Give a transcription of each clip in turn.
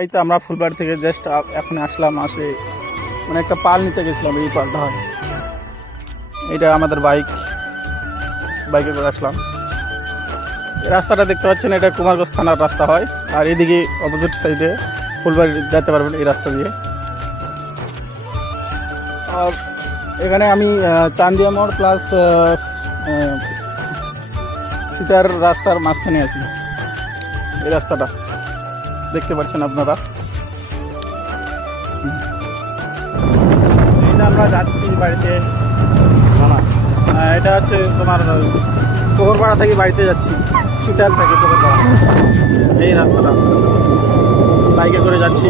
এই তো আমরা ফুলবাড়ি থেকে জাস্ট এখন আসলাম, মানে একটা পাল নিতে গেছিলাম। এই পালটা হয়, এটা আমাদের বাইকে করে আসলাম। এই রাস্তাটা দেখতে পাচ্ছেন, এটা কুমারগঞ্জ থানার রাস্তা হয়। আর এদিকে অপোজিট সাইডে ফুলবাড়ি যেতে পারবেন এই রাস্তা দিয়ে। আর এখানে আমি চান্দিয়া মোড় প্লাস সীতার রাস্তার মাঝখানে আছি। এই রাস্তাটা দেখতে পাচ্ছেন আপনারা। এটা আমরা যাচ্ছি বাড়িতে, এটা হচ্ছে তোমার পুকুরপাড়া থেকে বাড়িতে যাচ্ছি, সীতার থেকে পুকুরপাড়া। এই রাস্তাটা বাইকে করে যাচ্ছি,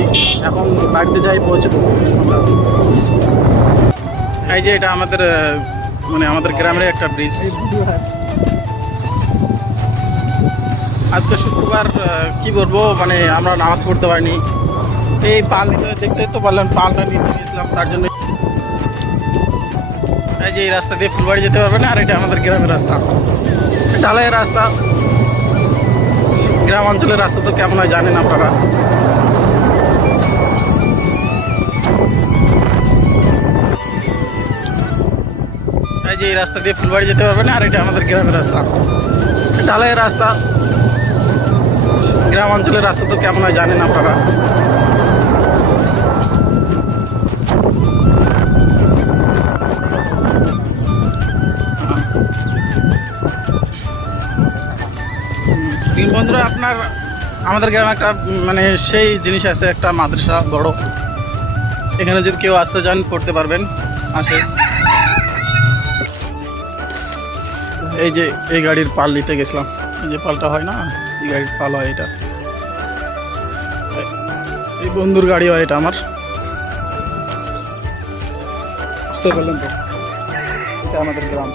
এখন বাড়িতে যাই পৌঁছবো আমরা। এই যে এটা আমাদের আমাদের গ্রামের একটা ব্রিজ। আজকে শুক্রবার, কি বলবো, আমরা নামাজ পড়তে পারিনি। এই পাল দেখতে তো পারলাম, পালটা নিতে গেছিলাম, তার জন্য। এই যে এই রাস্তা দিয়ে ফুলবাড়ি যেতে পারবে না। আর এটা আমাদের গ্রামের রাস্তা, ঢালাইয়ের রাস্তা। গ্রাম অঞ্চলের রাস্তা তো কেমন হয় জানেন আপনারা। এই যে এই রাস্তা দিয়ে ফুলবাড়ি যেতে পারবে না। আর এটা আমাদের গ্রামের রাস্তা, ঢালাইয়ের রাস্তা। গ্রাম অঞ্চলের রাস্তা তো কেমন হয় জানেন আপনারা। বন্ধুরা, আমাদের গ্রামে একটা সেই জিনিস আছে, একটা মাদ্রাসা বড়। এখানে যদি কেউ আসতে চান পড়তে পারবেন, আসে। এই যে এই গাড়ির পাল নিতে গেছিলাম, এই যে পালটা হয় না, এই গাড়ির পাল হয় এটা। এই বন্ধুর গাড়ি হয় এটা আমার। বুঝতে পারলেন তো, এটা আমাদের গ্রাম।